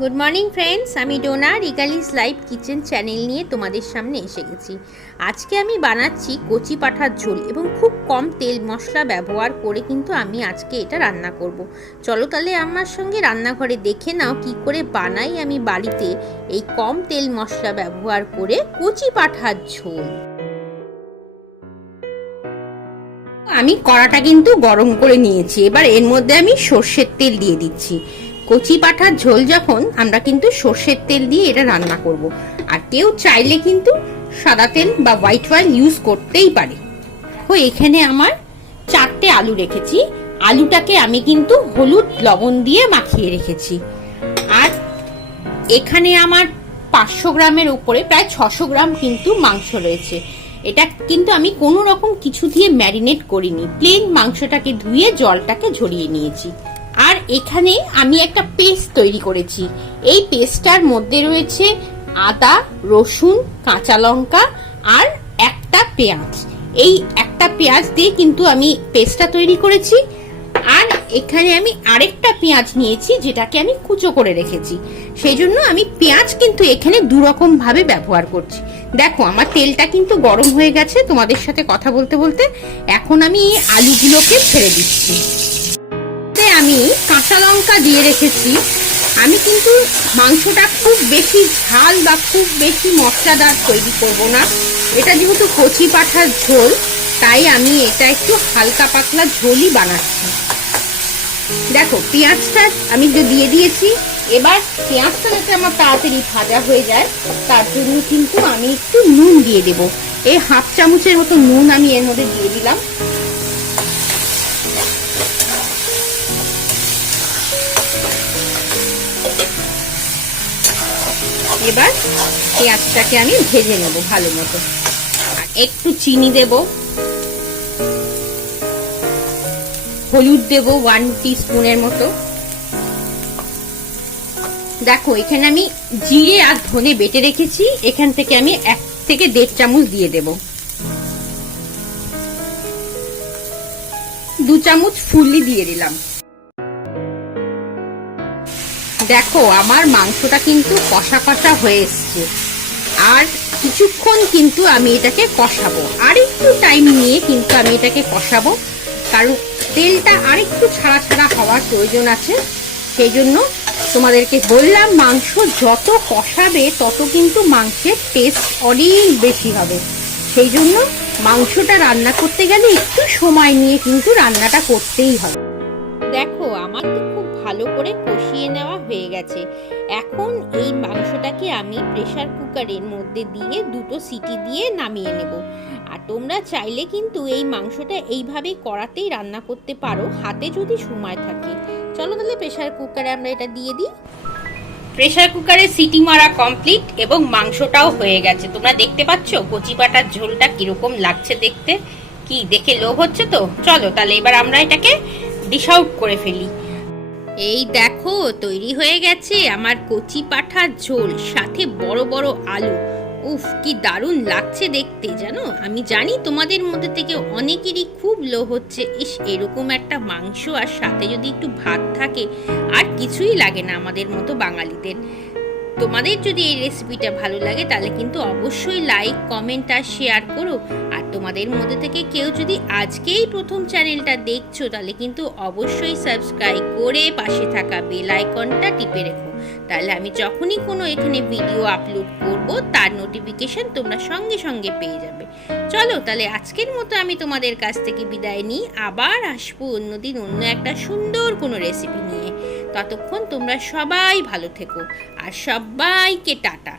Good morning friends, আমি Dona রিগালিস live kitchen channel নিয়ে তোমাদের সামনে এসে গেছি। আজকে আমি বানাচ্ছি কচি পাঁঠার ঝোল এবং খুব কম তেল মশলা ব্যবহার করে কিন্তু আমি আজকে এটা রান্না করব। চলো তাহলে আমার সঙ্গে রান্নাঘরে দেখে নাও কি করে বানাই আমি বাড়িতে এই কম তেল মশলা ব্যবহার করে কচি পাঁঠার ঝোল। আমি কড়াটা কিন্তু গরম করে নিয়েছি, এবার এর মধ্যে আমি সর্ষের তেল দিয়ে দিচ্ছি। কচি পাঁঠার ঝোল যখন আমরা কিন্তু সর্ষের তেল দিয়ে এটা রান্না করব, আর কেউ চাইলে কিন্তু সাদা তেল বা হোয়াইট অয়েল ইউজ করতেই পারে। এখানে আমার 4টে আলু রেখেছি, আলুটাকে আমি কিন্তু হলুদ লবণ দিয়ে মাখিয়ে রেখেছি। আর এখানে আমার 500 গ্রামের উপরে প্রায় 600 গ্রাম কিন্তু মাংস রয়েছে। এটা কিন্তু আমি কোনো রকম কিছু দিয়ে ম্যারিনেট করিনি, প্লেন মাংসটাকে ধুয়ে জলটাকে ঝরিয়ে নিয়েছি। আর এখানে আমি একটা পেস্ট তৈরি করেছি। এই পেস্টটার মধ্যে রয়েছে আদা, রসুন, কাঁচা লঙ্কা আর একটা পেঁয়াজ। এই একটা পেঁয়াজ দিয়ে কিন্তু আমি পেস্টটা তৈরি করেছি। আর এখানে আমি আরেকটা পেঁয়াজ নিয়েছি, যেটাকে আমি কুচো করে রেখেছি। সেই জন্য আমি পেঁয়াজ কিন্তু এখানে দুরকম ভাবে ব্যবহার করছি। দেখো আমার তেলটা কিন্তু গরম হয়ে গেছে তোমাদের সাথে কথা বলতে বলতে। এখন আমি এই আলুগুলোকে ছেড়ে দিচ্ছি। আমি কাঁচা লঙ্কা দিয়ে রেখেছি। আমি কিন্তু মাংসটা খুব বেশি ঝাল বা খুব বেশি মশলাদার তৈরি করব না। এটা যেহেতু কচি পাঁঠার ঝোল, তাই আমি এটা একটু হালকা পাতলা ঝোলই বানাচ্ছি। দেখো পেঁয়াজটা আমি দিয়ে দিয়েছি। এবার পেঁয়াজটা যাতে আমার তাড়াতাড়ি ভাজা হয়ে যায়, তার জন্য কিন্তু আমি একটু নুন দিয়ে দেব। এই হাফ চামচের মতো নুন আমি এর মধ্যে দিয়ে দিলাম। এবার পেঁয়াজটাকে আমি ভেজে নেব ভালো মতো। একটু চিনি দেব, হলুদ দেব 1 টিস্পুনের মতো। দেখো এখানে আমি জিরে আর ধনে বেটে রেখেছি, এখান থেকে আমি 1 থেকে 1.5 চামচ দিয়ে দেব। 2 চামচ ফুললি দিয়ে দিলাম। দেখো আমার মাংসটা কিন্তু কষা কষা হয়ে এসছে, আর কিছুক্ষণ কিন্তু আমি এটাকে কষাবো। আর একটু টাইম নিয়ে কিন্তু আমি এটাকে কষাবো, কারণ তেলটা আরেকটু ছাড়া ছাড়া হওয়ার প্রয়োজন আছে। সেই জন্য তোমাদেরকে বললাম, মাংস যত কষাবে তত কিন্তু মাংসের টেস্ট অনেক বেশি হবে। সেই জন্য মাংসটা রান্না করতে গেলে একটু সময় নিয়ে কিন্তু রান্নাটা করতেই হবে। দেখো আমার তো খুব ভালো করে কষিয়ে নেওয়া হয়ে গেছে। এখন এই মাংসটাকে আমি প্রেসার কুকারের মধ্যে দিয়ে 2টো সিটি দিয়ে নামিয়ে নেব। আর তোমরা চাইলে কিন্তু এই মাংসটা এইভাবে কড়াতেই রান্না করতে পারো, হাতে যদি সময় থাকে। চলো তাহলে প্রেসার কুকারে আমরা এটা দিয়ে দিই। প্রেসার কুকারে সিটি মারা কমপ্লিট এবং মাংসটাও হয়ে গেছে। তোমরা দেখতে পাচ্ছ কচি পাঁঠার ঝোলটা কিরকম লাগছে দেখতে। কি দেখে লোভ হচ্ছে তো? চলো তাহলে এবার আমরা এটাকে ডিশ আউট করে ফেলি। এই দেখো তৈরি হয়ে গেছে আমার কচি পাঁঠার ঝোল, সাথে বড় বড় আলু। উফ কি দারুণ লাগছে দেখতে। জানো আমি জানি তোমাদের মধ্যে থেকে অনেকেরই খুব লোভ হচ্ছে, ইস এরকম একটা মাংস আর সাথে যদি একটু ভাত থাকে, আর কিছুই লাগে না আমাদের মতো বাঙালিদের। তোমাদের যদি এই রেসিপিটা ভালো লাগে তাহলে কিন্তু অবশ্যই লাইক, কমেন্ট আর শেয়ার করো। আর তোমাদের মধ্যে থেকে কেউ যদি আজকেই প্রথম চ্যানেলটা দেখছো, তাহলে কিন্তু অবশ্যই সাবস্ক্রাইব করে পাশে থাকা বেল আইকনটা টিপে রেখো। তাহলে আমি যখনই কোনো এখানে ভিডিও আপলোড করব, তার নোটিফিকেশন তোমরা সঙ্গে সঙ্গে পেয়ে যাবে। চলো তাহলে আজকের মতো আমি তোমাদের কাছ থেকে বিদায় নিই। আবার আসবো অন্যদিন অন্য একটা সুন্দর কোনো রেসিপি নিয়ে। ততক্ষণ তোমরা সবাই ভালো থেকো আর সবাইকে টাটা।